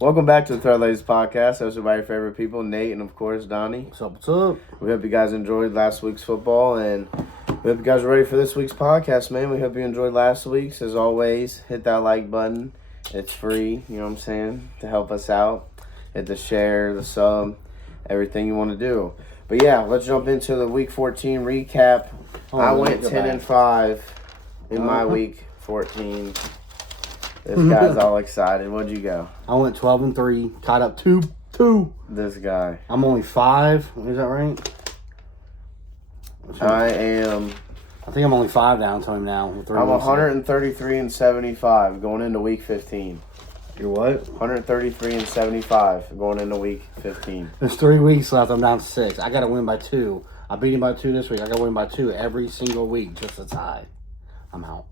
Welcome back to the Thread Ladies Podcast. Hosted by your favorite people, Nate and, of course, Donnie. What's up, what's up? We hope you guys enjoyed last week's football, and we hope you guys are ready for this week's podcast, man. We hope you enjoyed last week's. As always, hit that like button. It's free, you know what I'm saying, to help us out. Hit the share, the sub, everything you want to do. But, yeah, let's jump into the Week 14 recap. I went 10-5 in my Week 14. This guy's all excited. What'd you go? I went 12-3, tied up 2-2. This guy. I'm only 5. Is that right? I am. I think I'm only 5 down to him now. I'm 133-75 going into Week 15. You're what? 133-75 going into Week 15. There's 3 weeks left. I'm down to 6. I got to win by 2. I beat him by 2 this week. I got to win by 2 every single week just to tie. I'm out.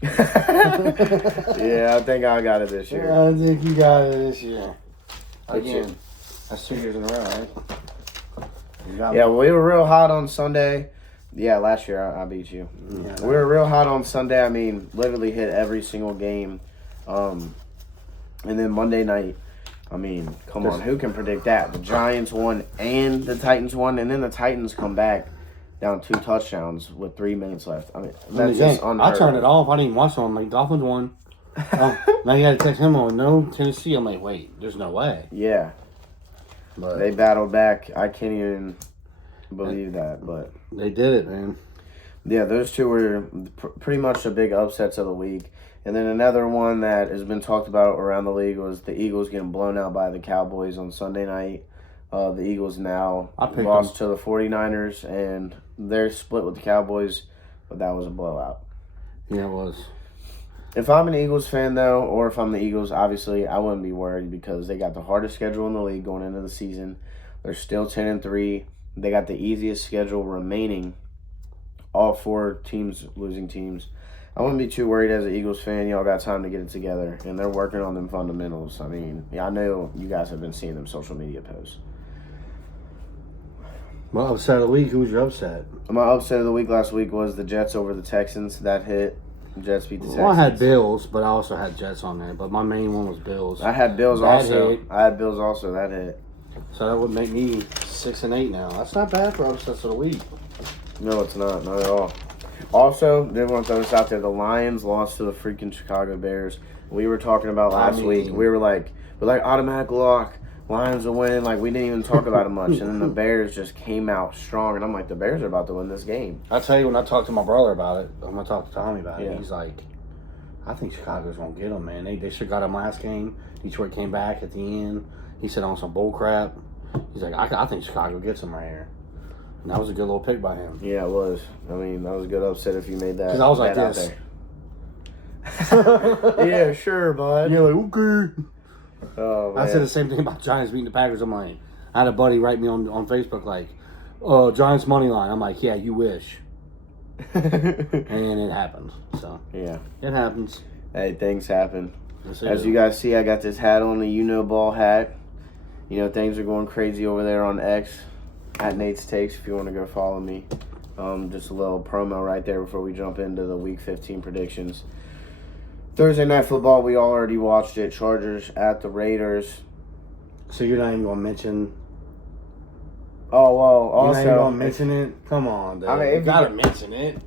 Yeah, I think I got it this year. I think you got it this year. Again, that's 2 years in a row, right? Yeah, well, we were real hot on Sunday. Yeah, last year I beat you. Yeah, we were real hot on Sunday. I mean, literally hit every single game. And then Monday night, I mean, come on, who can predict that? The Giants won and the Titans won, and then the Titans come back down 2 touchdowns with 3 minutes left. I mean, that's just unheard. I turned it off. I didn't even watch them. I'm like, Dolphins won. Now you got to text him on, no, Tennessee. I'm like, wait, there's no way. Yeah. But they battled back. I can't even believe that, but they did it, man. Yeah, those two were pretty much the big upsets of the week. And then another one that has been talked about around the league was the Eagles getting blown out by the Cowboys on Sunday night. The Eagles now lost to the 49ers, and they're split with the Cowboys, but that was a blowout. Yeah, it was. If I'm an Eagles fan, though, or if I'm the Eagles, obviously I wouldn't be worried because they got the hardest schedule in the league going into the season. They're still 10-3. They got the easiest schedule remaining. All 4 teams, losing teams. I wouldn't be too worried as an Eagles fan. Y'all got time to get it together, and they're working on them fundamentals. I mean, yeah, I know you guys have been seeing them social media posts. Well, upset of the week. Who was your upset? My upset of the week last week was the Jets over the Texans. That hit. Jets beat the Texans. Well, I had Bills, but I also had Jets on there. But my main one was Bills. I had Bills also. Hit. I had Bills also. That hit. So that would make me 6-8 now. That's not bad for upsets of the week. No, it's not. Not at all. Also, didn't want to throw this out there. The Lions lost to the freaking Chicago Bears. We were talking about last week. We were like automatic lock. Lions will win. Like, we didn't even talk about it much. And then the Bears just came out strong. And I'm like, the Bears are about to win this game. I'll tell you, when I talked to my brother about it, I'm going to talk to Tommy about it. Yeah. He's like, I think Chicago's going to get them, man. They should have got him last game. Detroit came back at the end. He said on some bull crap. He's like, I think Chicago gets them right here. And that was a good little pick by him. Yeah, it was. I mean, that was a good upset if you made that. Because I was like this. Yeah, sure, bud. You're like, okay. Oh, man. I said the same thing about Giants beating the Packers. I'm like, I had a buddy write me on Facebook like, Giants money line. I'm like, yeah, you wish. And it happens. So yeah, it happens. Hey, things happen. Yes, As you guys see, I got this hat on, the ball hat. You know, things are going crazy over there on X at Nate's Takes if you want to go follow me. Just a little promo right there before we jump into the Week 15 predictions. Thursday Night Football, we already watched it. Chargers at the Raiders. So you're not even going to mention... Oh, well, also... You're not even going to mention it? Come on, dude. I mean, you got to mention it.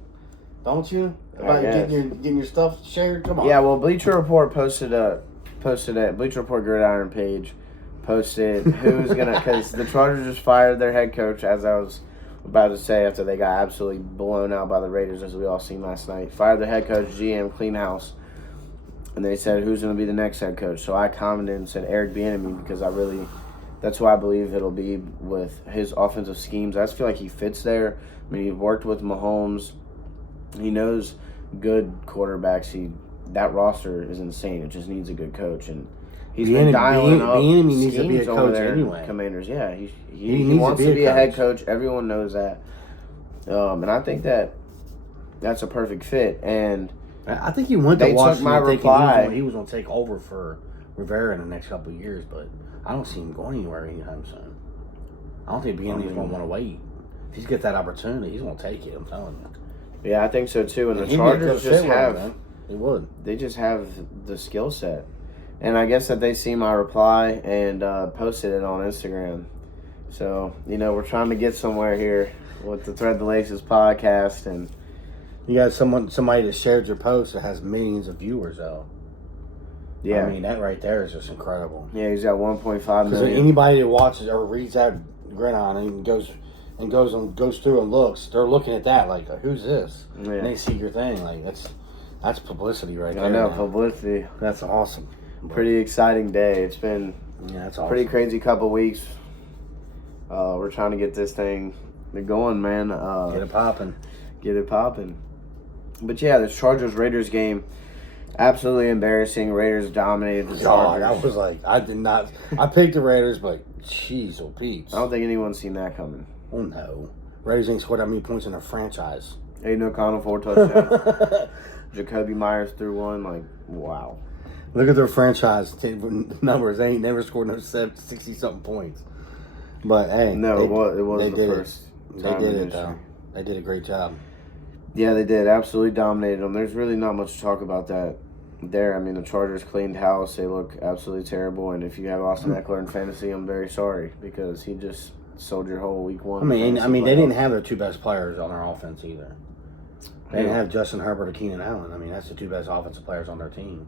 Don't you? About getting your stuff shared? Come on. Yeah, well, Bleacher Report posted it. Bleacher Report Gridiron page posted who's going to... Because the Chargers just fired their head coach, as I was about to say, after they got absolutely blown out by the Raiders, as we all seen last night. Fired their head coach, GM, clean house. And they said, who's going to be the next head coach? So I commented and said Eric Bieniemy because that's who I believe it'll be with his offensive schemes. I just feel like he fits there. I mean, he worked with Mahomes. He knows good quarterbacks. That roster is insane. It just needs a good coach. And he's been dialing up Bieniemy needs to be a schemes over coach there. anyway. Commanders, yeah. He needs wants to be a coach. head coach. Everyone knows that. And I think that's a perfect fit. And I think he went to Washington thinking he was going to take over for Rivera in the next couple of years, but I don't see him going anywhere anytime soon. I don't think Bieniemy's going to want to wait. If he's got that opportunity, he's going to take it, I'm telling you. Yeah, I think so too. And the Chargers just have... He would. They just have the skill set. And I guess that they see my reply and posted it on Instagram. So, we're trying to get somewhere here with the Thread the Laces podcast. And you got somebody that shared your post that has millions of viewers, though. yeah. I mean, that right there is just incredible. Yeah, he's got 1.5 Because million. anybody that watches or reads that Gridiron and goes through and looks, they're looking at that like, who's this? Yeah. And they see your thing. Like, that's publicity right there. I know, man. publicity. That's awesome. Pretty exciting day. It's been That's awesome. pretty crazy couple weeks. We're trying to get this thing going, man. Get it popping. Get it popping. But yeah, this Chargers-Raiders game, absolutely embarrassing. Raiders dominated the God, Chargers. I was like, I did not. I picked the Raiders, but jeez, oh peeps. I don't think anyone's seen that coming. Oh no, Raiders ain't scored that many points in their franchise. Aiden O'Connell, 4 touchdowns. Jacoby Myers threw one. Like, wow. Look at their franchise numbers. They ain't never scored no 60-something points. But hey, No, it was they the did first They time did in it though. history. They did a great job. Yeah, they did. Absolutely dominated them. There's really not much to talk about that there. I mean, the Chargers cleaned house. They look absolutely terrible. And if you have Austin Eckler in fantasy, I'm very sorry because he just sold your whole week one. I mean, fantasy they playoff. didn't have their two best players on their offense either. They didn't have Justin Herbert or Keenan Allen. I mean, that's the two best offensive players on their team.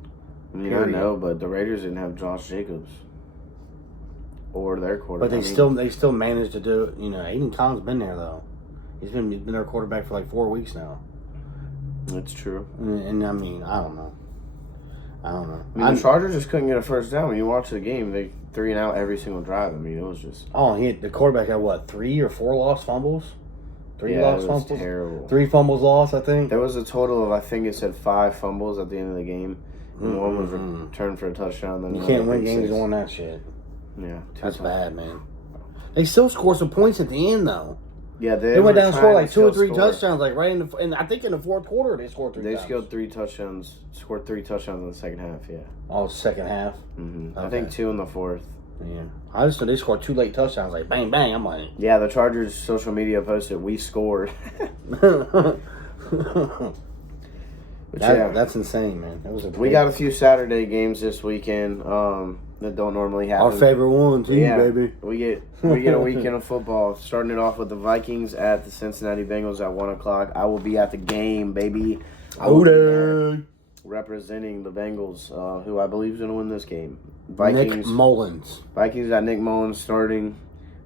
I mean, Period. I know, but the Raiders didn't have Josh Jacobs or their quarterback. But they still managed to do it. You know, Aiden Collins been there though. He's been their quarterback for like 4 weeks now. That's true. And I mean, I don't know. I mean, the Chargers just couldn't get a first down. When you watch the game, they 3 and out every single drive. I mean, it was just The quarterback had what, 3 or 4 lost fumbles? 3 lost it was fumbles? terrible. 3 fumbles lost, I think. There was a total of, I think it said 5 fumbles at the end of the game. And one was returned for a touchdown. Then You another can't win pick games six. doing that shit. Yeah, That's bad, man. They still score some points at the end, though. Yeah, They went down and scored like 2 or 3 touchdowns. touchdowns, like right and I think in the fourth quarter they scored 3 They touchdowns. scored 3 touchdowns. Scored 3 touchdowns in the second half. Yeah, Oh, second half. I Okay. think 2 in the fourth. Yeah, I just know they scored 2 late touchdowns, like bang bang. I'm like, Yeah, the Chargers social media posted we scored. But yeah, that's insane, man. It was we got a few Saturday games this weekend that don't normally happen. our favorite one too, Yeah. baby. We get a weekend of football. Starting it off with the Vikings at the Cincinnati Bengals at 1:00. I will be at the game, baby. I will be there representing the Bengals, who I believe is going to win this game. Nick Mullins. Vikings got Nick Mullins starting.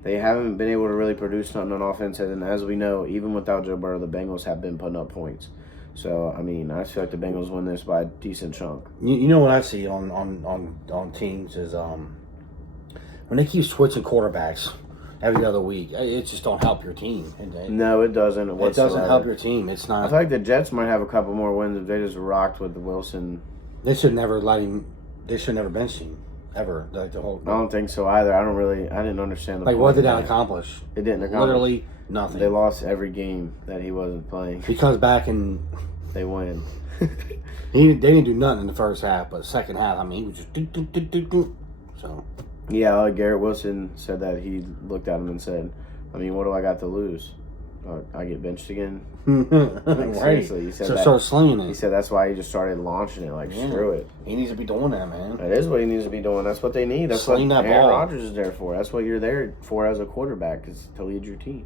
They haven't been able to really produce something on offense, and as we know, even without Joe Burrow, the Bengals have been putting up points. So, I mean, I feel like the Bengals win this by a decent chunk. You know what I see on teams is when they keep switching quarterbacks every other week, it just don't help your team. No, it doesn't. It doesn't help your team. It's I not. feel like the Jets might have a couple more wins if they just rocked with the Wilson. They should never let him. They should never bench him ever. Like the whole. I don't think so either. I didn't understand the Like point what did of that accomplish? It didn't accomplish. Literally nothing. They lost every game that he wasn't playing. He comes back and They win. they didn't do nothing in the first half, but second half, I mean, he was just do. So Yeah, Garrett Wilson said that he looked at him and said, I mean, what do I got to lose? I get benched again? right. Seriously, he said So that. start slinging He it. said that's why he just started launching it. Like, Yeah. screw it. He needs to be doing that, man. That is what he needs to be doing. That's what they need. That's Sling what that Aaron ball. Rodgers is there for. That's what you're there for as a quarterback, is to lead your team.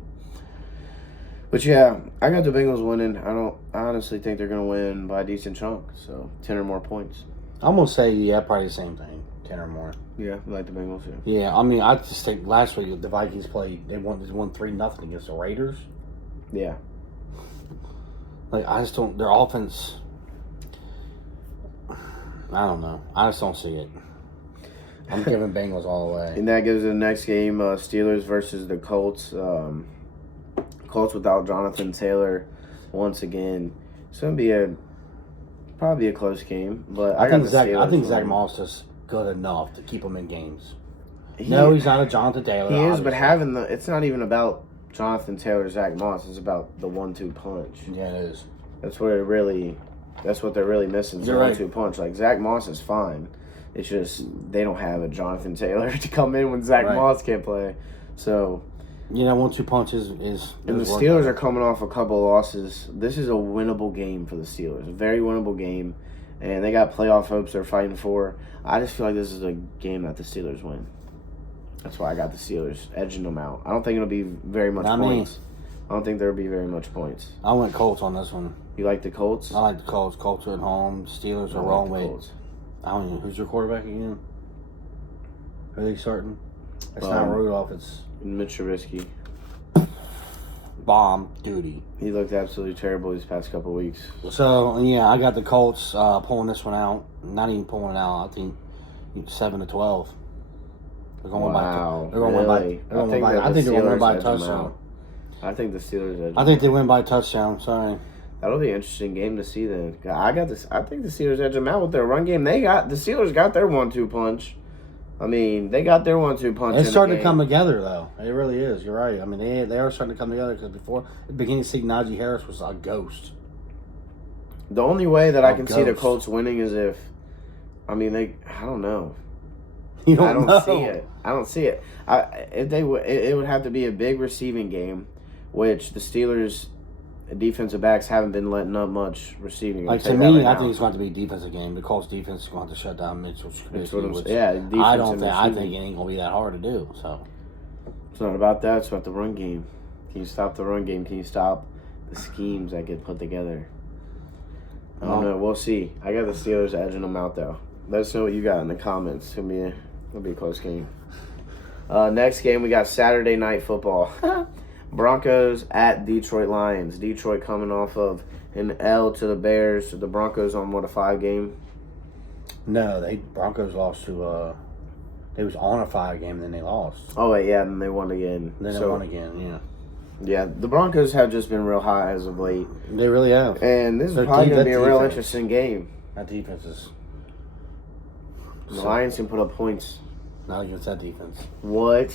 But yeah, I got the Bengals winning. I honestly think they're going to win by a decent chunk. So 10 or more points. I'm gonna say probably the same thing, 10 or more. Yeah, I like the Bengals. Yeah. Yeah, I mean, I just think last week the Vikings played. They won 3-0 against the Raiders. Yeah. Like I just don't. Their offense. I don't know. I just don't see it. I'm giving Bengals all the way. And that gives the next game, Steelers versus the Colts. Colts without Jonathan Taylor once again. It's going to be probably a close game. But I think got the Steelers. I think Zach winning. Moss is good enough to keep him in games. He's He's not a Jonathan Taylor. He is, obviously. but having it's not even about Jonathan Taylor, Zach Moss. It's about the 1-2 punch. Yeah, it is. That's what they're really missing. Is the You're right. 1-2 punch. Like Zach Moss is fine. It's just they don't have a Jonathan Taylor to come in when Zach Right. Moss can't play. So, You know, 1-2 punches is. and the Steelers are coming off a couple of losses. This is a winnable game for the Steelers. A very winnable game. and they got playoff hopes they're fighting for. I just feel like this is a game that the Steelers win. That's why I got the Steelers edging them out. I don't think it'll be very much points. I don't think there'll be very much points. I went Colts on this one. You like the Colts? I like the Colts. Colts are at home. Steelers are wrong way. I don't know. Who's your quarterback again? Who are they starting? It's not Rudolph. It's Mitch Trubisky. Bomb duty. He looked absolutely terrible these past couple weeks. So, yeah, I got the Colts pulling this one out. Not even pulling it out. I think 7-12. They're going wow. They're going to win by. I think they're going to win by a touchdown. I think the Steelers. I think they win by a touchdown. Sorry. That'll be an interesting game to see then. I got this. I think the Steelers edge them out with their run game. The Steelers got their 1-2 punch. I mean, they got their 1-2 punch. It's starting to come together, though. It really is. You're right. I mean, they are starting to come together because before the beginning of the season, Najee Harris was a ghost. The only way that I can see the Colts winning is if, I mean, I don't know. I don't see it. I don't see it. It would have to be a big receiving game, which the Steelers defensive backs haven't been letting up much receiving. Like to me, I think it's going to be a defensive game. The Colts defense is going to shut down Mitchell Trubisky. I think it ain't going to be that hard to do. So it's not about that. It's about the run game. Can you stop the run game? Can you stop the schemes that get put together? I don't know. We'll see. I got the Steelers edging them out though. Let us know what you got in the comments. It'll be a close game. Next game we got Saturday Night Football. Broncos at Detroit Lions. Detroit coming off of an L to the Bears. The Broncos on a 5 game? No, Broncos lost to they was on a 5 game, then they lost. Oh wait, yeah, and they won again. Then they won again, yeah. Yeah, the Broncos have just been real high as of late. They really have. And this is probably going to be a real interesting game. That defense is. The Lions can put up points. Not against that defense. What?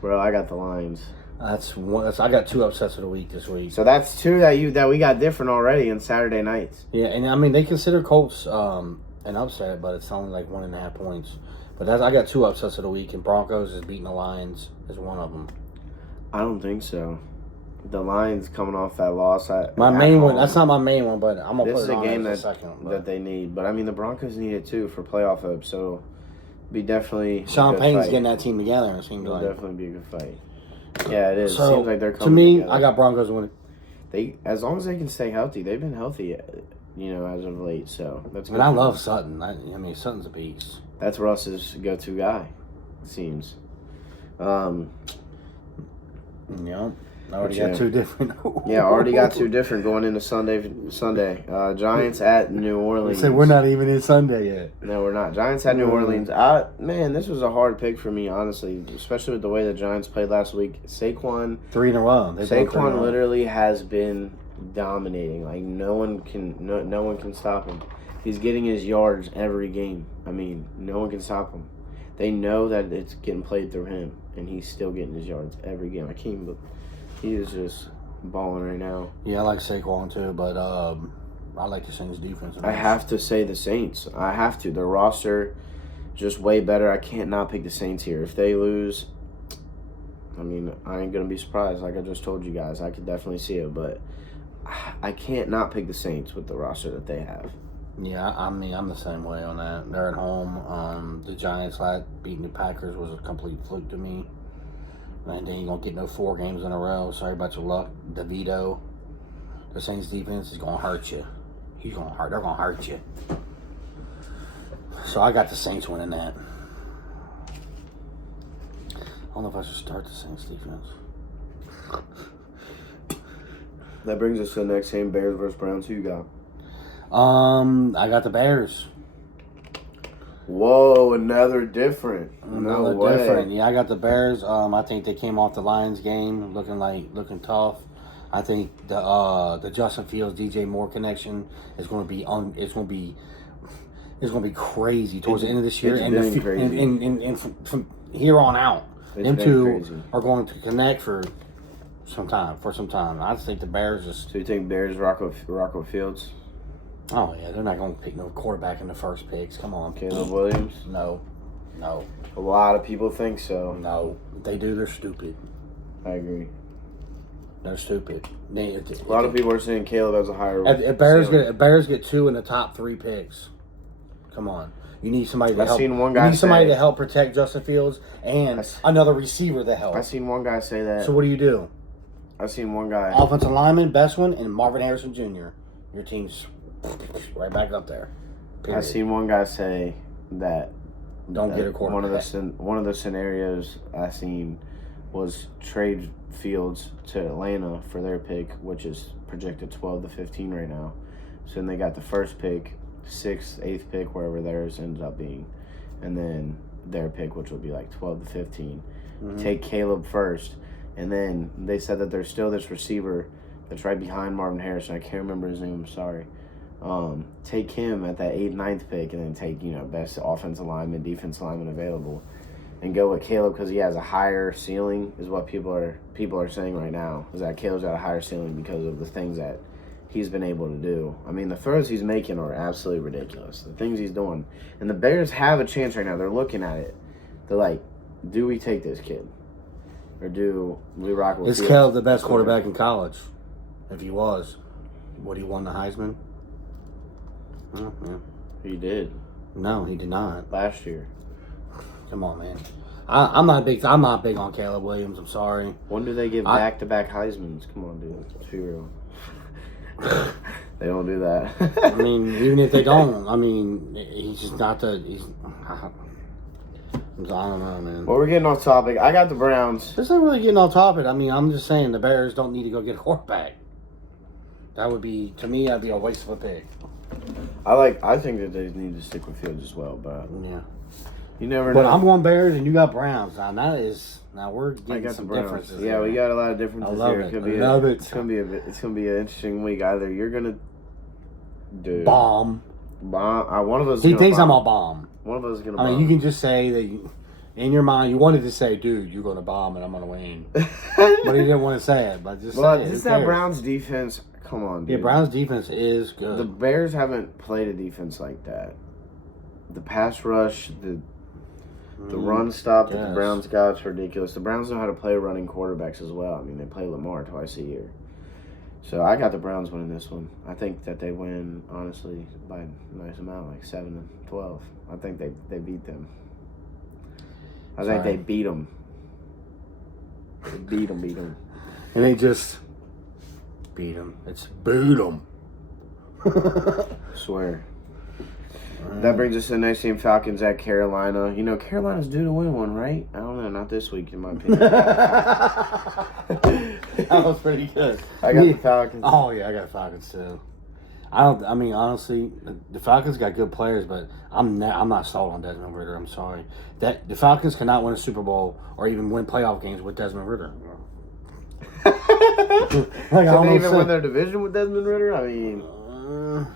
Bro, I got the Lions. That's one. I got 2 upsets of the week this week. So that's 2 that we got different already in Saturday nights. Yeah, and I mean they consider Colts an upset, but it's only like 1.5 points. But I got 2 upsets of the week, and Broncos is beating the Lions is one of them. I don't think so. The Lions coming off that loss. My main one. That's not my main one, but I'm gonna this put it on a game as a second. That they need. But I mean, the Broncos need it too for playoff hopes. So be definitely. Sean Payton's getting that team together. It seems like definitely be a good fight. Yeah, it is. So, seems like they're coming. To me, together. I got Broncos winning. As long as they can stay healthy, they've been healthy, as of late. So that's. And I love Sutton. I mean, Sutton's a beast. That's Russ's go-to guy. It seems. Yeah. Already got 2 different. Already got 2 different going into Sunday. Giants at New Orleans. They said we're not even in Sunday yet. No, we're not. Giants at New Orleans. Man, this was a hard pick for me, honestly, especially with the way the Giants played last week. Saquon 3 in a row. Saquon literally has been dominating. Like no one can stop him. He's getting his yards every game. I mean, no one can stop him. They know that it's getting played through him, and he's still getting his yards every game. He is just balling right now. Yeah, I like Saquon too, but I like the Saints defense. I have to say the Saints. I have to. Their roster just way better. I can't not pick the Saints here. If they lose, I mean, I ain't going to be surprised. Like I just told you guys, I could definitely see it, but I can't not pick the Saints with the roster that they have. Yeah, I mean, I'm the same way on that. They're at home. The Giants beating the Packers was a complete fluke to me. And then you're going to get no 4 games in a row. Sorry about your luck, DeVito. The Saints defense is going to hurt you. They're going to hurt you. So I got the Saints winning that. I don't know if I should start the Saints defense. That brings us to the next game, Bears versus Browns. Who you got? I got the Bears. Whoa, another different. Another different. Yeah, I got the Bears. I think they came off the Lions game looking tough. I think the Justin Fields DJ Moore connection is going to be crazy towards the end of this year and from here on out. Them two are going to connect for some time. I just think the Bears just. So you think Bears Rocco Fields? Oh, yeah, they're not going to pick no quarterback in the first picks. Come on. Caleb Williams? No. A lot of people think so. No. If they do, they're stupid. I agree. They're stupid. A lot of people are saying Caleb has a higher. If Bears get 2 in the top 3 picks, come on. You need somebody to help. Seen one guy you need somebody to help protect Justin Fields and another receiver to help. I seen one guy say that. So what do? I seen one guy. Offensive lineman, best one, and Marvin Harrison Jr. Your team's right back up there. Period. I seen one guy say that. Don't get a quarterback. One of the scenarios I seen was trade Fields to Atlanta for their pick, which is projected 12 to 15 right now. So then they got the first pick, 6th, 8th pick, wherever theirs ends up being, and then their pick, which will be like 12 to 15. Mm-hmm. Take Caleb first, and then they said that there's still this receiver that's right behind Marvin Harrison. I can't remember his name. I'm sorry. Take him at that 8th, 9th pick, and then take best offensive lineman, defensive lineman available, and go with Caleb because he has a higher ceiling. Is what people are saying right now. Is that Caleb's got a higher ceiling because of the things that he's been able to do. I mean, the throws he's making are absolutely ridiculous. The things he's doing, and the Bears have a chance right now. They're looking at it. They're like, do we take this kid, or do we rock with? Is Caleb the best quarterback in college? If he was, would he won the Heisman? Oh, yeah. He did. No, he did not. Last year. Come on, man. I'm not big on Caleb Williams. I'm sorry. When do they give back-to-back Heismans? Come on, dude. Let's be real. They don't do that. I mean, even if they don't, I mean, he's just not the. I don't know, man. Well, we're getting off topic. I got the Browns. This isn't really getting off topic. I mean, I'm just saying the Bears don't need to go get a quarterback. That would be, to me, that'd be a waste of a pick. I think that they need to stick with Fields as well, but yeah, you never know. But I'm going Bears and you got Browns. Now we're getting some differences. Yeah, we got a lot of differences I love here. It's gonna be an interesting week. Either you're gonna do bomb. One of us. He thinks I'm a bomb. One of us is gonna. I mean, you can just say that in your mind you wanted to say, "Dude, you're gonna bomb and I'm gonna win," but he didn't want to say it. But just say it. This that Browns defense. Come on, dude. Yeah, Browns defense is good. The Bears haven't played a defense like that. The pass rush, the run stop that the Browns got is ridiculous. The Browns know how to play running quarterbacks as well. I mean, they play Lamar twice a year. So I got the Browns winning this one. I think that they win, honestly, by a nice amount, like 7-12. I think they beat them. I think they beat them. They beat them. And they just... beat him. It's boot him. Swear. That brings us to the next game, Falcons at Carolina. Carolina's due to win one, right? I don't know. Not this week, in my opinion. That was pretty good. I got the Falcons. Oh, yeah, I got Falcons, too. Honestly, the Falcons got good players, but I'm not sold on Desmond Ridder. I'm sorry. The Falcons cannot win a Super Bowl or even win playoff games with Desmond Ridder. Can they even win their division with Desmond Ridder? I mean,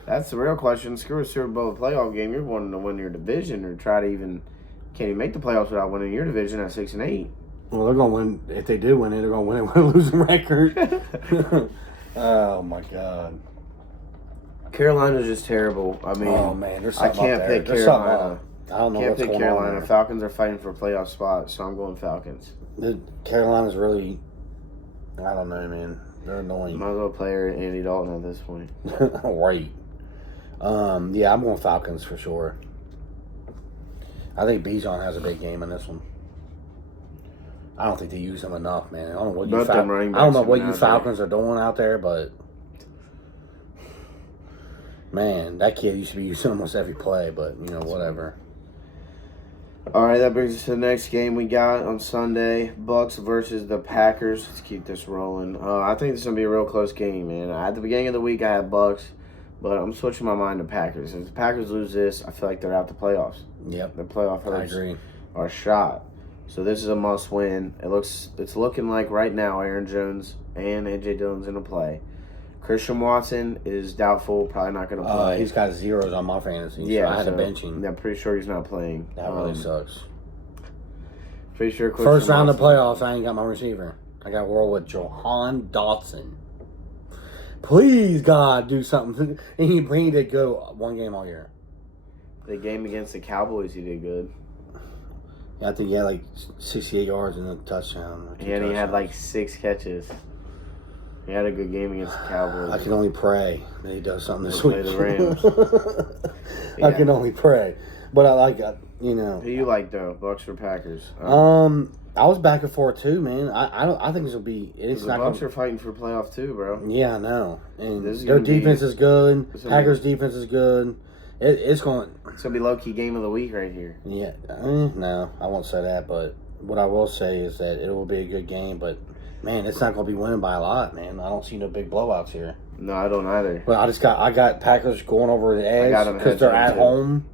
that's the real question. Screw a Super Bowl playoff game. You're wanting to win your division or try to even can't even make the playoffs without winning your division at 6-8. Well, they're gonna win. If they do win it, they're gonna win it with a losing record. Oh my God. Carolina's just terrible. I mean, oh man, there's I can't pick Carolina. I don't know can't what's pick going Carolina. on there. Falcons are fighting for a playoff spot, so I'm going Falcons. Carolina's really. I don't know, man. They're annoying. Might as well play Andy Dalton at this point. Right. Yeah, I'm going Falcons for sure. I think Bijan has a big game in this one. I don't think they use him enough, man. I don't know what you Falcons are doing out there, but man, that kid used to be used almost every play. But whatever. All right, that brings us to the next game we got on Sunday. Bucks versus the Packers. Let's keep this rolling. I think this is going to be a real close game, man. At the beginning of the week, I had Bucks, but I'm switching my mind to Packers. If the Packers lose this, I feel like they're out the playoffs. Yep. The playoff hopes are shot. So this is a must-win. It's looking like right now Aaron Jones and A.J. Dillon's going to play. Christian Watson is doubtful, probably not going to play. He's got zeros on my fantasy, so I had to bench him. I'm pretty sure he's not playing. That really sucks. Pretty sure Christian First round of Watson, playoffs, I ain't got my receiver. I got roll with Jahan Dotson. Please, God, do something. He did go one game all year. The game against the Cowboys, he did good. I think he had like 68 yards and a touchdown. And he had like 6 catches. He had a good game against the Cowboys. I can only pray that he does something this He'll week. play the Rams. I can only pray. But I like, you know. Who you like though, Bucks or Packers? I was back and forth too, man. I think this will be. It's the not. Bucks are fighting for playoff too, bro. Yeah, I know. And This is their gonna be- defense is good. this will Packers' defense is good. It's going. It's gonna be low key game of the week right here. Yeah, no, I won't say that. But what I will say is that it will be a good game. But man, it's not going to be winning by a lot, man. I don't see no big blowouts here. No, I don't either. But I got Packers going over the I got edge 'em because they're hedging at too. home.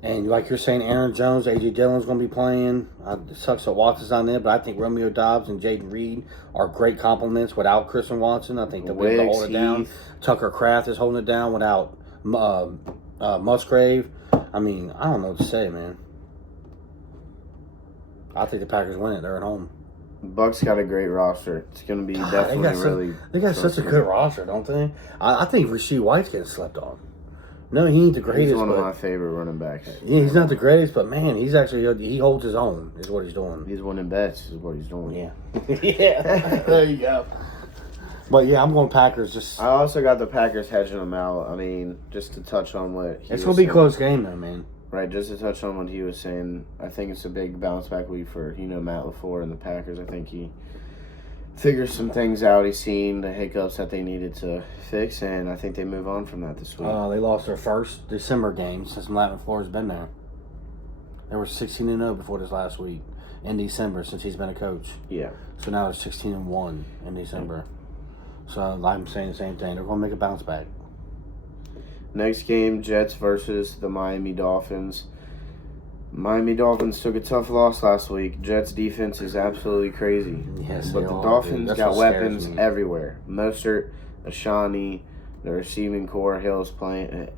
And like you're saying, Aaron Jones, A.J. Dillon's going to be playing. It sucks that Watson's not there, but I think Romeo Dobbs and Jaden Reed are great compliments without Christian Watson. I think they'll be able to Wicks, hold it down. Heath. Tucker Kraft is holding it down without Musgrave. I mean, I don't know what to say, man. I think the Packers win it. They're at home. Bucks got a great roster. It's gonna be God, definitely really. They got such a good roster, don't they? I think Rasheed White's getting slept on. No, he ain't the greatest. He's one of but, my favorite running backs. yeah, he's not the greatest, but man, he's actually he holds his own. Is what he's doing. He's winning bets. Is what he's doing. Yeah, yeah. There you go. But yeah, I'm going Packers. Just I also got the Packers hedging them out. I mean, just to touch on what it's gonna be a close game, though, man. Right, just to touch on what he was saying, I think it's a big bounce back week for Matt LaFleur and the Packers. I think he figures some things out. He's seen the hiccups that they needed to fix, and I think they move on from that this week. They lost their first December game since Matt LaFleur's been there. They were 16-0 before this last week in December since he's been a coach. Yeah. So now they're 16-1 in December. So I'm saying the same thing. They're going to make a bounce back. Next game, Jets versus the Miami Dolphins. Miami Dolphins took a tough loss last week. Jets defense is absolutely crazy. Yes, But they the are, Dolphins dude. That's got what scares weapons me. everywhere. Mostert, Ashani, the receiving core, Hill's playing.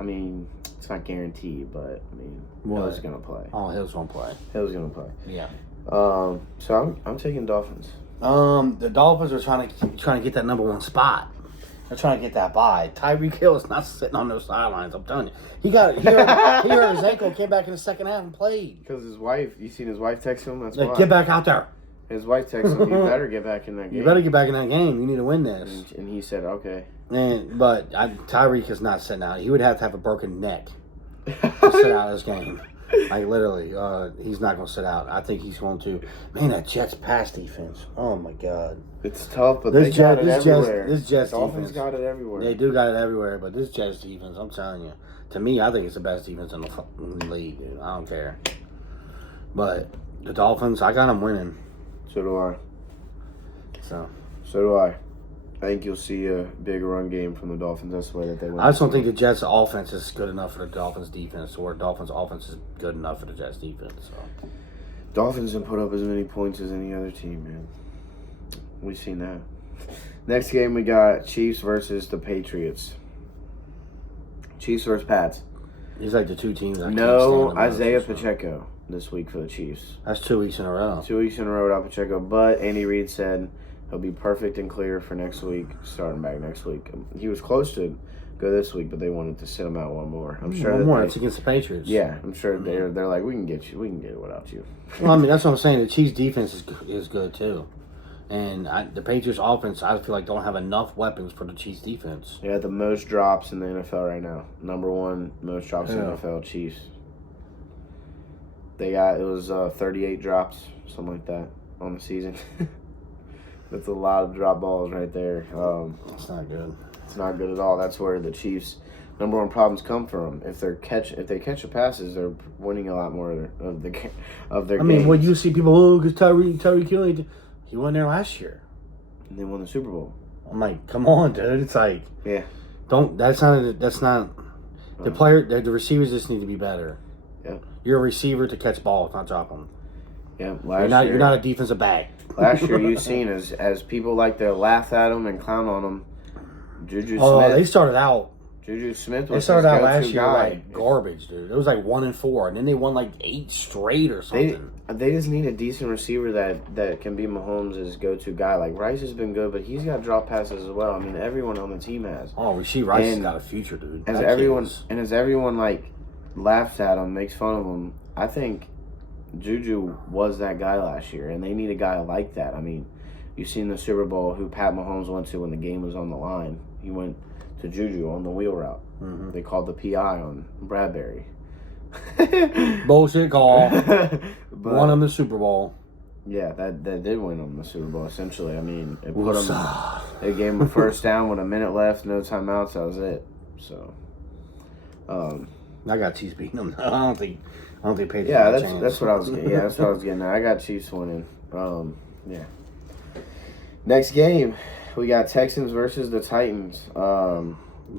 I mean, it's not guaranteed, but I mean, What? Hill's gonna play. Oh, Hill's going to play. Hill's gonna play. Yeah. So I'm taking Dolphins. The Dolphins are trying to get that number one spot. They're trying to get that bye. Tyreek Hill is not sitting on those sidelines. I'm telling you, he hurt his ankle, came back in the second half and played. Because his wife, you seen his wife text him? That's Like, why. get back out there. His wife texted him, you better get back in that game. You better get back in that game. You need to win this. And he said, okay. But Tyreek is not sitting out. He would have to have a broken neck to sit out this game. Like, literally, he's not going to sit out. I think he's going to. Man, that Jets pass defense. Oh, my God. It's tough, but This they got it Jets- everywhere. this Jets Dolphins defense. got it everywhere. They do got it everywhere, but this Jets defense, I'm telling you. To me, I think it's the best defense in the league, dude. I don't care. But the Dolphins, I got them winning. So do I. So do I. I think you'll see a big run game from the Dolphins. That's the way that they win. I just don't think the Jets' offense is good enough for the Dolphins' defense, or Dolphins' offense is good enough for the Jets' defense. So. Dolphins have put up as many points as any other team, man. We've seen that. Next game, we got Chiefs versus the Patriots. Chiefs versus Pats. These like the two teams. I can't No stand the most, Isaiah so. Pacheco this week for the Chiefs. That's 2 weeks in a row. 2 weeks in a row without Pacheco, but Andy Reid said he'll be perfect and clear for next week, starting back next week. He was close to go this week, but they wanted to sit him out one more. I'm sure One that more. they- It's against the Patriots. yeah, I'm sure they're like, we can get it without you. Well, I mean, that's what I'm saying. The Chiefs' defense is good too, and the Patriots' offense, I feel like, don't have enough weapons for the Chiefs' defense. They had the most drops in the NFL right now. Number one most drops in the Yeah. NFL, Chiefs. It was 38 drops, something like that, on the season. That's a lot of drop balls right there. It's not good. It's not good at all. That's where the Chiefs' number one problems come from. If they catch the passes, they're winning a lot more of their I mean, games. when you see people, because Tyreek Hill, he won there last year. And they won the Super Bowl. I'm like, come on, dude. It's like, Yeah. that's not the player. The receivers just need to be better. Yeah. You're a receiver to catch balls, not drop them. Yeah. You're not a defensive back. Last year, you've seen as people like to laugh at him and clown on him. Juju Oh, Smith. they started out. Juju Smith They was started his out last go-to year guy. like garbage, dude. It was like 1-4, and then they won like 8 straight or something. They just need a decent receiver that can be Mahomes' go-to guy. Like Rice has been good, but he's got drop passes as well. I mean, everyone on the team has. Oh, Rasheed Rice has And got a future, dude. As That kid everyone like laughs at him, makes fun of him, I think Juju was that guy last year, and they need a guy like that. I mean, You seen the Super Bowl who Pat Mahomes went to when the game was on the line. He went to Juju on the wheel route. Mm-hmm. They called the PI on Bradbury. Bullshit call. But, Won him the Super Bowl. Yeah, that did win them the Super Bowl, essentially. I mean, it put them, they gave him a first down with a minute left, no timeouts, that was it. So, I got Chiefs beating them. I don't think Patriots. yeah, got a chance. that's what I was getting. Yeah, that's what I was getting at. I got Chiefs winning. Yeah. Next game, we got Texans versus the Titans.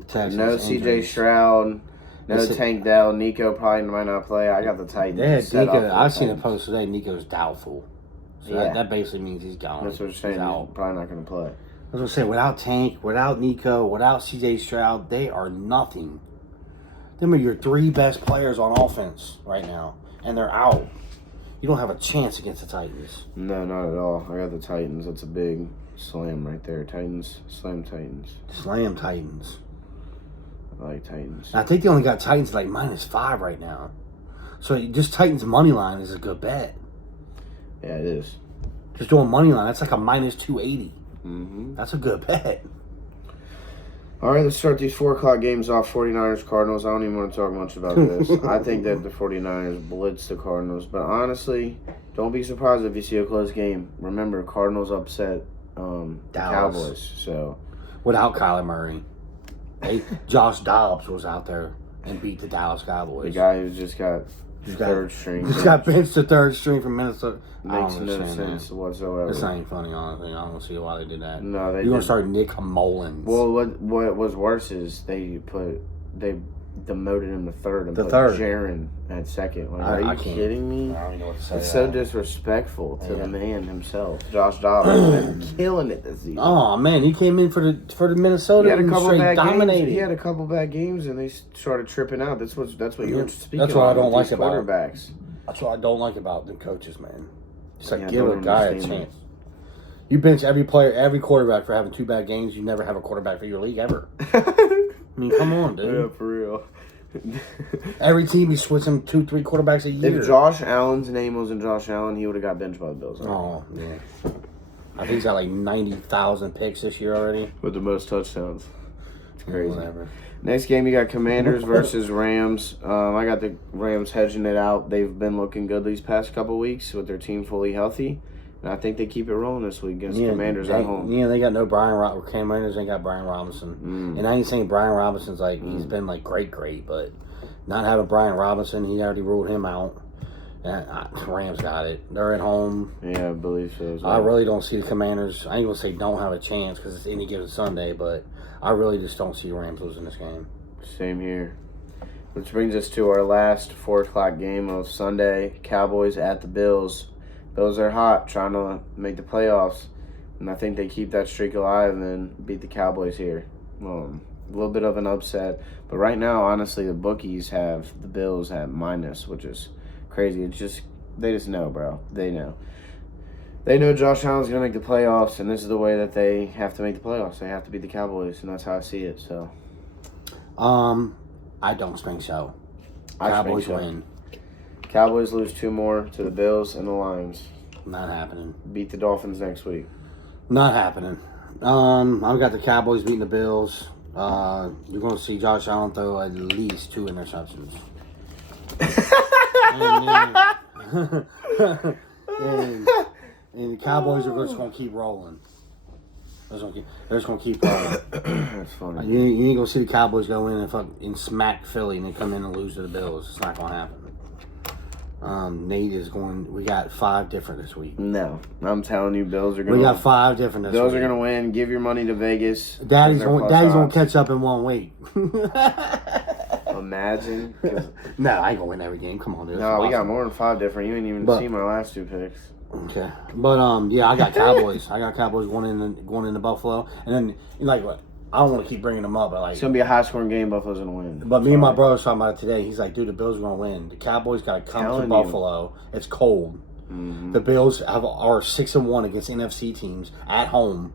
Texans, No C.J. injuries. Stroud, no Tank Dell. Nico probably might not play. I got the Titans. They had set up for Nico. the I seen a Titans. post today. Nico's doubtful. So Yeah. that basically means he's gone. That's what you're saying. He's out. He's probably not going to play. I was gonna say, without Tank, without Nico, without C.J. Stroud, they are nothing. Them are your three best players on offense right now, and they're out. You don't have a chance against the Titans. No, not at all. I got the Titans. That's a big slam right there. Titans, slam Titans. Slam Titans. I like Titans. I think they only got Titans like -5 right now. So just Titans money line is a good bet. Yeah, it is. Just doing money line, that's like a -280. Mm-hmm. That's a good bet. All right, let's start these 4 o'clock games off. 49ers, Cardinals. I don't even want to talk much about this. I think that the 49ers blitz the Cardinals. But honestly, don't be surprised if you see a close game. Remember, Cardinals upset the Dallas. Cowboys. So Without Kyler Murray. Josh Dobbs was out there and beat the Dallas Cowboys. the guy who just got third string Just got benched the third string from Minnesota. I makes don't no understand sense that. whatsoever. This ain't funny, honestly. I don't see why they did that. No, they You're going didn't. to start Nick Mullins. Well, what was worse is they demoted him to third and The put third. Jaron at second. Like, are you I can't. kidding me? I don't even know what to say. It's so disrespectful to Yeah. the man himself. Josh Dobbs has been killing it this season. Oh man, he came in for the Minnesota He had a and couple straight bad dominated. games. He had a couple bad games, and they started tripping out. That's what you were speaking. That's what I on don't with like these about it. quarterbacks. That's what I don't like about the coaches, man. It's like Yeah, I give a don't guy a understand chance. You bench every player, every quarterback for having 2 bad games. You never have a quarterback for your league ever. I mean, come on, dude. Yeah, for real. Every team you switch them 2-3 quarterbacks a year. If Josh Allen's name wasn't Josh Allen, he would have got benched by the Bills. Oh yeah, I think he's got like 90,000 picks this year already. With the most touchdowns. It's crazy. Whatever. Next game, you got Commanders versus Rams. I got the Rams hedging it out. They've been looking good these past couple weeks with their team fully healthy. And I think they keep it rolling this week against the Commanders at home. Yeah, they got no Commanders ain't got Brian Robinson. And I ain't saying Brian Robinson's like, he's been like great, but not having Brian Robinson, he already ruled him out. And Rams got it. They're at home. Yeah, I believe so as well. I really don't see the Commanders. I ain't going to say don't have a chance because it's any given Sunday, but I really just don't see the Rams losing this game. Same here. Which brings us to our last 4 o'clock game of Sunday. Cowboys at the Bills. Bills are hot, trying to make the playoffs. And I think they keep that streak alive and beat the Cowboys here. A little bit of an upset. But right now, honestly, the bookies have the Bills at minus, which is crazy. It's just, they just know, bro. They know. They know Josh Allen's going to make the playoffs, and this is the way that they have to make the playoffs. They have to beat the Cowboys, and that's how I see it. So, I don't think so. Cowboys win. Cowboys lose 2 more to the Bills and the Lions. Not happening. Beat the Dolphins next week. Not happening. I've got the Cowboys beating the Bills. You're going to see Josh Allen throw at least 2 interceptions. and the Cowboys are just going to keep rolling. They're just going to keep rolling. That's funny. You ain't going to see the Cowboys go in and smack Philly and then come in and lose to the Bills. It's not going to happen. Nate is going. We got 5 different this week. No, I'm telling you, Bills are going to We got 5 different this Bills week. are going to win. Give your money to Vegas. Daddy's They're going plus to odds. catch up in 1 week. Imagine. 'Cause- No, I ain't going to win every game. Come on, dude. No, we got more than 5 different. You ain't even But- seen my last 2 picks. Okay, but yeah, I got Cowboys. I got Cowboys going into Buffalo, and then like what? I don't want to keep bringing them up, but like, It's going to be a high-scoring game. Buffalo's going to win. but me and my brother was talking about it today. He's like, dude, the Bills are going to win. The Cowboys got to come to Telling you. Buffalo. It's cold. Mm-hmm. The Bills are 6-1 against NFC teams at home.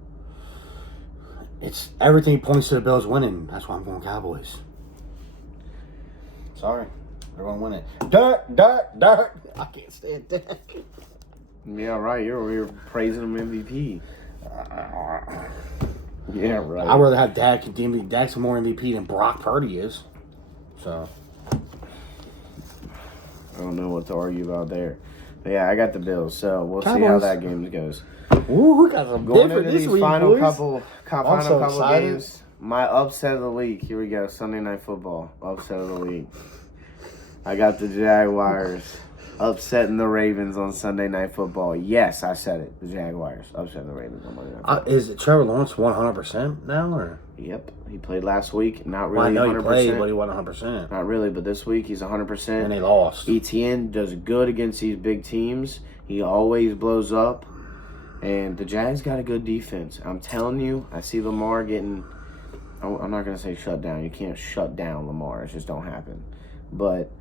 It's everything points to the Bills winning. That's why I'm going Cowboys. Sorry, they're going to win it. Dirt. I can't stand that. Yeah, right. You're praising him MVP. Yeah, right. I'd rather have Dak. Dak's more MVP than Brock Purdy is. So. I don't know what to argue about there. But yeah, I got the Bills, so we'll see how Cowboys. that game goes. Ooh, we got some Going different into this these week, final boys. couple so excited. games, my upset of the week. Here we go, Sunday Night Football, upset of the week. I got the Jaguars upsetting the Ravens on Sunday Night Football. Yes, I said it. The Jaguars upsetting the Ravens on Monday Night Football. Is it Trevor Lawrence 100% now, or? Yep, he played last week. Not Well, I really know 100%. he played, but he wasn't 100%. Not really, but this week he's 100%. And they lost. ETN does good against these big teams. He always blows up. And the Jags got a good defense. I'm telling you, I see Lamar getting... I'm not going to say shut down. You can't shut down Lamar. It just don't happen. But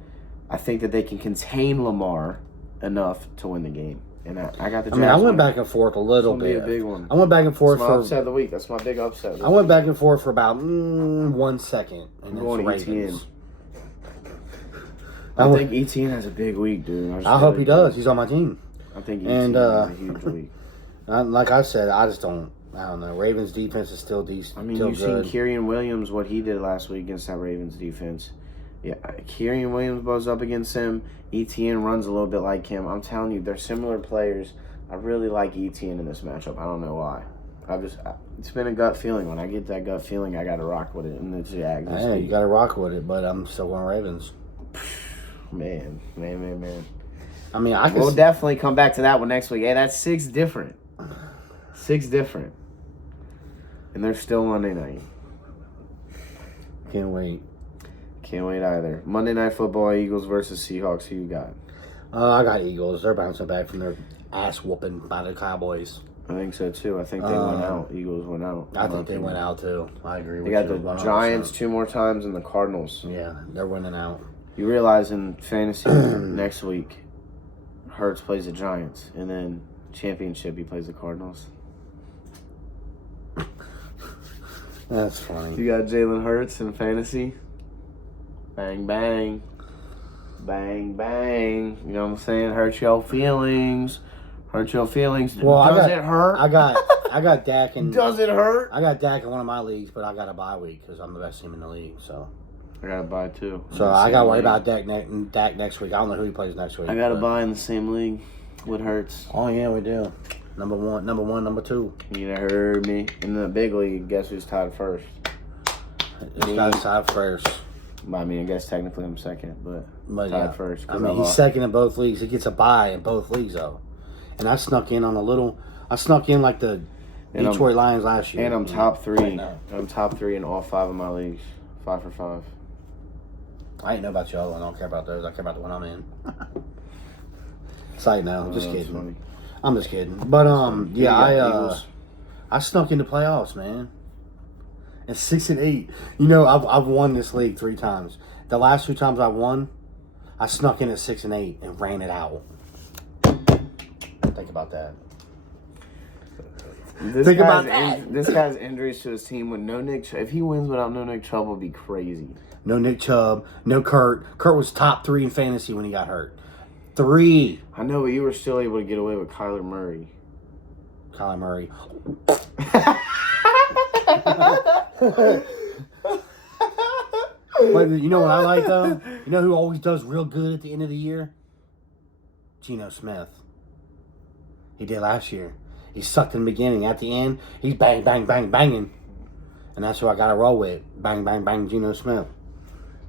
I think that they can contain Lamar enough to win the game. And I got the Jags. I went winning. back and forth a little It's gonna bit. be a big one. I went back and forth That's my for... upset of the week. That's my big upset. I went back and forth for about 1 second. And I'm it's going Ravens. I think ETN has a big week, dude. I hope he does. He's on my team. I think ETN And, has a huge week. Like I said, I don't know. Ravens defense is still decent. I mean, still you've good. seen Kyrian Williams, what he did last week against that Ravens defense. Yeah, Kyrian Williams blows up against him. ETN runs a little bit like him. I'm telling you, they're similar players. I really like ETN in this matchup. I don't know why. It's been a gut feeling. When I get that gut feeling, I got to rock with it in the Jags. Hey, you got to rock with it, but I'm still going Ravens. Man. I mean, I can. We'll definitely come back to that one next week. Hey, that's 6 different. 6 different. And they're still Monday night. Can't wait. Can't wait either. Monday Night Football, Eagles versus Seahawks. Who you got? I got Eagles. They're bouncing back from their ass whooping by the Cowboys. I think so too. I think they went out. Eagles went out. I think they went out too. I agree with They you. got the 100%. Giants 2 more times and the Cardinals. Yeah, they're winning out. You realize in fantasy next week, Hurts plays the Giants, and then championship he plays the Cardinals. That's funny. You got Jalen Hurts in fantasy. Bang, bang. Bang, bang. You know what I'm saying? Hurt your feelings. Hurt your feelings. Well, Does it hurt? I got Dak and Does it hurt? I got Dak in one of my leagues, but I got a bye week because I'm the best team in the league. So I got to buy 2. I got to worry about Dak next week. I don't know who he plays next week. I got to but- buy in the same league with Hurts. Oh yeah, we do. Number one, number 2. You heard me. In the big league, guess who's tied first? This guy's tied first. I mean, I guess technically I'm second, but tied Yeah. first. I mean, he's second in both leagues. He gets a bye in both leagues though. And I snuck in like the And Detroit Lions last year. And I'm top 3. Right now. I'm top 3 in all 5 of my leagues. 5 for 5. I ain't know about y'all. I don't care about those. I care about the one I'm in. Side now. Just that's kidding. funny. I'm just kidding. But Who you got, Eagles? I snuck into playoffs, man. And 6-8. You know, I've won this league 3 times. The last 2 times I won, I snuck in at 6-8 and ran it out. Think about that. This Think guy's about that. This guy's injuries to his team with no Nick. If he wins without no Nick Chubb, would be crazy. No Nick Chubb. No Kurt. Kurt was top 3 in fantasy when he got hurt. 3. I know, but you were still able to get away with Kyler Murray. Kyler Murray. But you know what I like though? You know who always does real good at the end of the year? Geno Smith. He did last year. He sucked in the beginning. At the end, he's bang, bang, bang, banging. And that's who I got to roll with. Bang, bang, bang, Geno Smith.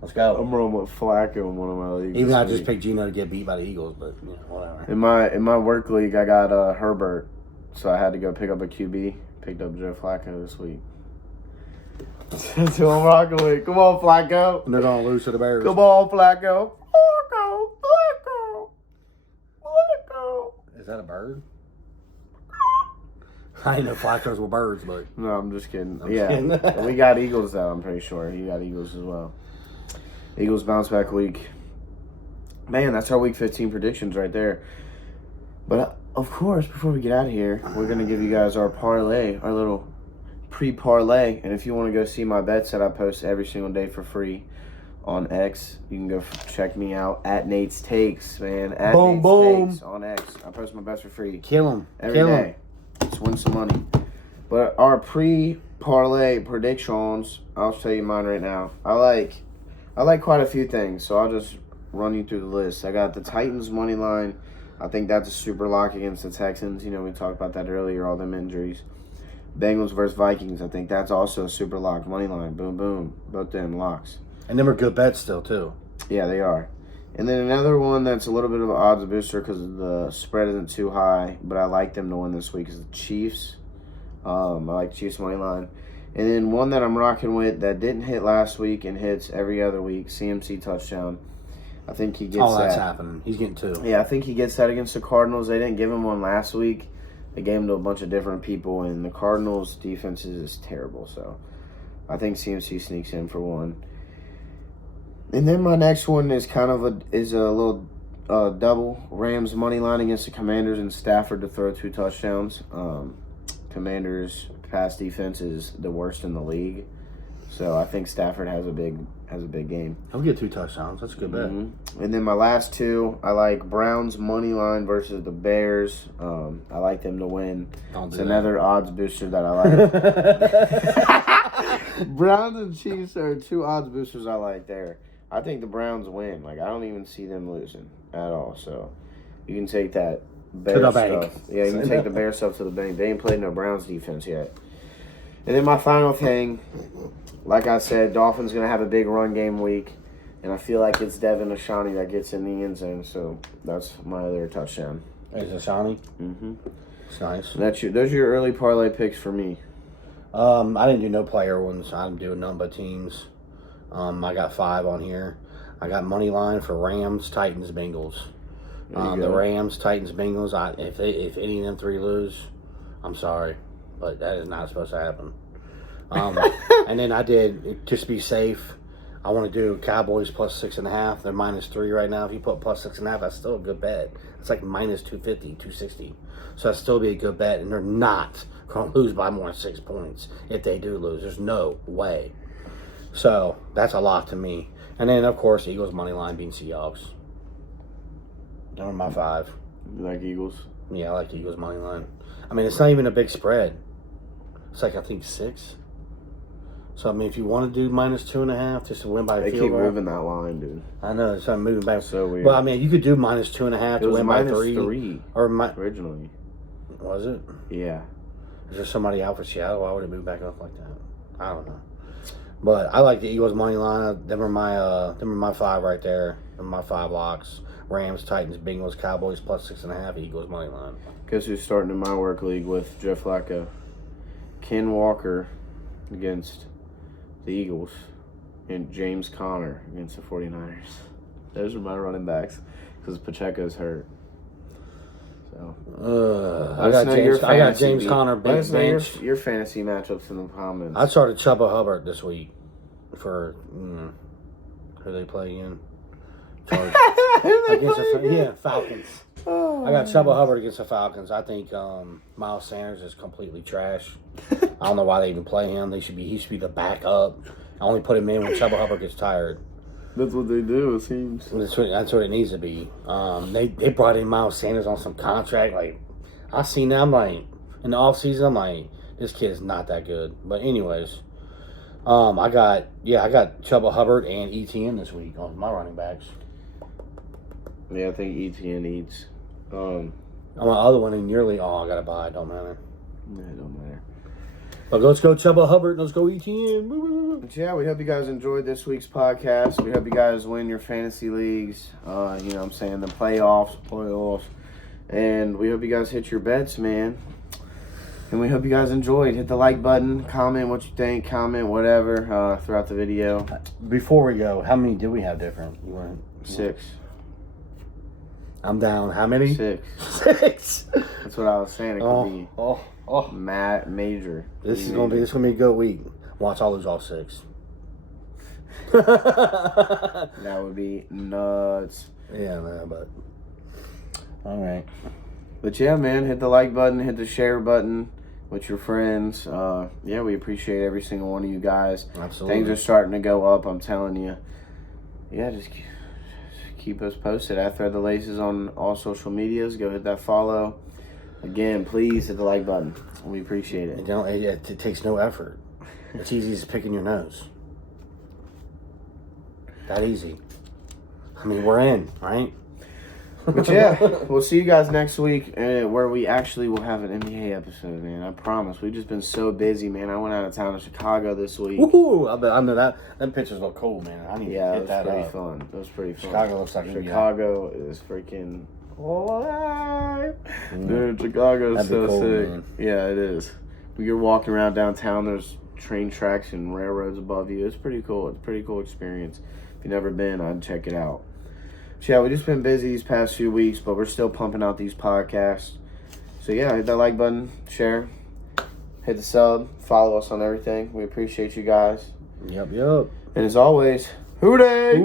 Let's go. I'm rolling with Flacco in one of my leagues. Even this though I just week. picked Geno to get beat by the Eagles, but you know, whatever. In my work league, I got Herbert, so I had to go pick up a QB. Picked up Joe Flacco this week. That's who I'm rocking with. Come on, Flacco. And they're going to lose to the Bears. Come on, Flacco. Flacco. Is that a bird? I didn't know Flacco's were birds, but No, I'm just kidding. I'm Yeah, just kidding. we got Eagles though. I'm pretty sure he got Eagles as well. Eagles bounce back week. Man, that's our week 15 predictions right there. But of course, before we get out of here, we're gonna give you guys our parlay, our little pre-parlay. And if you want to go see my bets that I post every single day for free on X, you can go check me out at Nate's Takes, man. At Boom, Nate's boom. Takes on X. I post my bets for free kill him. every Kill day. him. Just win some money. But our pre-parlay predictions, I'll tell you mine right now. I like quite a few things, so I'll just run you through the list. I got the Titans money line. I think that's a super lock against the Texans. You know, we talked about that earlier, all them injuries. Bengals versus Vikings. I think that's also a super lock money line. Boom, boom. Both them locks. And them are good bets still, too. Yeah, they are. And then another one that's a little bit of an odds booster because the spread isn't too high, but I like them to win this week is the Chiefs. I like Chiefs money line. And then one that I'm rocking with that didn't hit last week and hits every other week, CMC touchdown. I think he gets that. Oh, that's happening. He's getting 2. Yeah, I think he gets that against the Cardinals. They didn't give him one last week. They gave him to a bunch of different people, and the Cardinals' defense is terrible. So I think CMC sneaks in for one. And then my next one is kind of a little double. Rams money line against the Commanders and Stafford to throw 2 touchdowns. Commanders' pass defense is the worst in the league, so I think Stafford has a big game. He'll get 2 touchdowns. That's a good bet. Mm-hmm. And then my last two, I like Browns money line versus the Bears. I like them to win. It's another odds booster that I like. Browns and Chiefs are 2 odds boosters I like there. I think the Browns win. Like, I don't even see them losing at all. So you can take that Bears the stuff. bank. Yeah, you can take the Bears stuff to the bank. They ain't played no Browns defense yet. And then my final thing, like I said, Dolphins going to have a big run game week. And I feel like it's Devin Ashani that gets in the end zone. So that's my other touchdown. Is Ashani? Mm-hmm. It's nice. Those are your early parlay picks for me. I didn't do no player ones. I'm doing nothing but teams. I got 5 on here. I got money line for Rams, Titans, Bengals. The Rams, Titans, Bengals. If any of them 3 lose, I'm sorry, but that is not supposed to happen. And then I did, just to be safe, I want to do Cowboys plus 6.5. They're -3 right now. If you put plus 6.5, that's still a good bet. It's like -250, 260. So that'd still be a good bet, and they're not going to lose by more than 6 points if they do lose. There's no way. So that's a lock to me. And then, of course, Eagles money line beating Seahawks. Those are my 5. You like Eagles? Yeah, I like Eagles money line. I mean, it's not even a big spread. It's like, I think 6. So, I mean, if you want to do -2.5 just to win by a They field keep goal. moving that line, dude. I know, it's not moving back. So weird. Well, I mean, you could do -2.5 to win by 3. -3 Or originally. was it? Yeah. Is there somebody out for Seattle? Why would it move back up like that? I don't know. But I like the Eagles money line. Them are my 5 right there. Them are my 5 locks. Rams, Titans, Bengals, Cowboys plus 6.5. Eagles money line. Guess who's starting in my work league with Jeff Flacco? Ken Walker against the Eagles and James Conner against the 49ers. Those are my running backs because Pacheco's hurt. So I got James Conner bench. Your fantasy matchups in the comments. I started Chuba Hubbard this week for who they play again. Falcons. I got Chuba Hubbard against the Falcons. I think Miles Sanders is completely trash. I don't know why they even play him. He should be the backup. I only put him in when Chuba Hubbard gets tired. That's what they do, it seems. That's what it needs to be. They brought in Miles Sanders on some contract. Like, I seen that. I'm like, in the offseason, I'm like, this kid is not that good. But anyways, I got Chuba Hubbard and ETN this week on my running backs. Yeah, I think ETN eats. On my other one in your league, I gotta buy. It don't matter. Yeah, it don't matter. But let's go Chuba Hubbard. Let's go ETN. But yeah, we hope you guys enjoyed this week's podcast. We hope you guys win your fantasy leagues. You know what I'm saying? The playoffs. And we hope you guys hit your bets, man. And we hope you guys enjoyed. Hit the like button. Comment what you think. Comment whatever throughout the video. Before we go, how many do we have different? You want 6. I'm down. How many? 6. 6. That's what I was saying. It could be major. This is gonna be a good week. Watch, I'll lose all 6. That would be nuts. Yeah, man. But all right. But yeah, man, hit the like button, hit the share button with your friends. Yeah, we appreciate every single one of you guys. Absolutely. Things are starting to go up, I'm telling you. Yeah, just keep us posted. I Thread the Laces on all social medias. Go hit that follow. Again, please hit the like button. We appreciate it. It takes no effort. It's easy as picking your nose. That easy. I mean, we're in, right? But yeah, we'll see you guys next week where we actually will have an NBA episode, man. I promise. We've just been so busy, man. I went out of town to Chicago this week. Woohoo! I know that. Them pictures look cool, man. I need to hit that pretty up. fun. It was pretty fun. Chicago looks like Chicago is freaking alive. Dude, Chicago's That'd be so cool, sick. man. Yeah, it is. You're walking around downtown, there's train tracks and railroads above you. It's pretty cool. It's a pretty cool experience. If you've never been, I'd check it out. So yeah, we've just been busy these past few weeks, but we're still pumping out these podcasts. So yeah, hit that like button, share, hit the sub, follow us on everything. We appreciate you guys. Yep. And as always, Hoo-day!